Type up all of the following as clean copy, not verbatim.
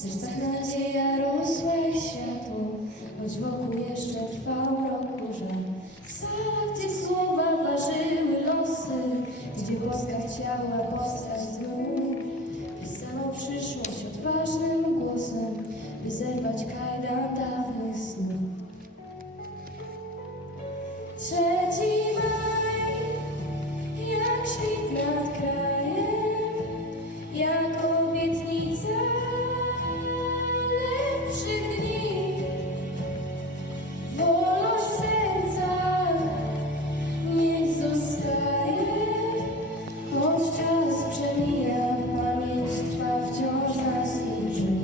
sercach nadzieja rosła jak światło, choć wokół jeszcze trwał rok żal. W salach, gdzie słowa ważyły losy, gdzie boska chciała powstać znów, pisano przyszłość odważnym głosem, by zerwać kajdan dawnych snów. 3 maj, jak świt nad krajem, jak obietnica lepszych dni. Wolność serca niech zostaje, choć czas przemija, pamięć trwa wciąż nas i drzwi.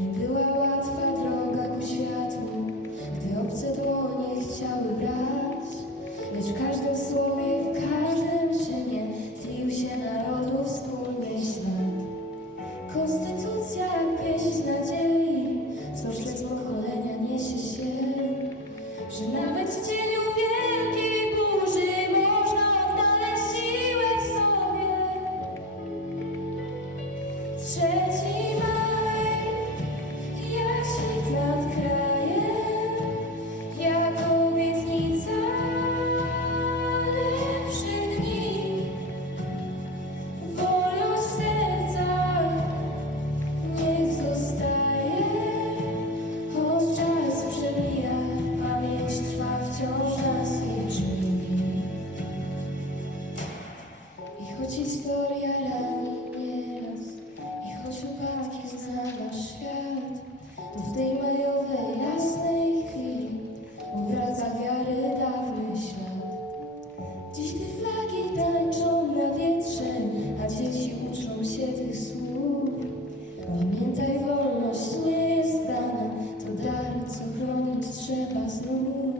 Nie była łatwa droga ku światłu, gdy obce dłonie chciały brać, lecz w każdym słowie, w każdym czynie tlił się narodu wspólny ślad. Konstytucja jak pieśń nadziei, co przez pokolenia niesie się, że nawet w cieniu wielkiej burzy można odnaleźć siłę w sobie. 3 maj, jak świt nad krajem, jak obietnica lepszych dni. Wolność serca niech zostaje, choć czas przemija, pamięć trwa wciąż nas i drzwi. I choć historia rani nieraz, i choć upadki zna nasz świat, to w tej majowej, jasnej chwili powraca wiary dawny ślad. Dziś te flagi tańczą na wietrze, a dzieci uczą się tych słów. Pamiętaj, wolność nie jest dana, to dar, co chronić trzeba znów.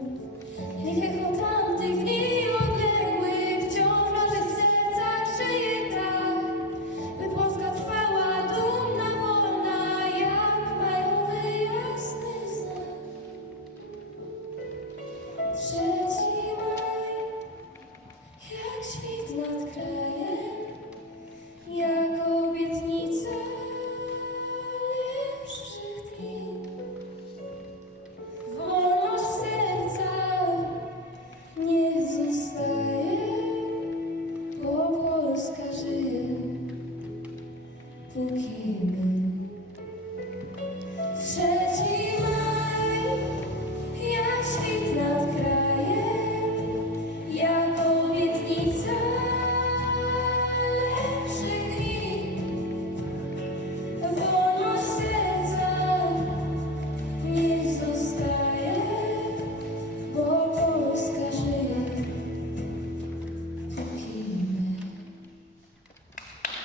Niech echo tamtych dni odległych wciąż w naszych sercach żyje tak, by Polska trwała dumna, wolna, jak majowy jasny znak. 3 maj, jak świt nad krajem, jak obietnica lepszych dni. Wolność serca niech zostaje, bo Polska żyje, póki my. 3 maj, jak świt nad krajem, jak obietnica lepszych dni.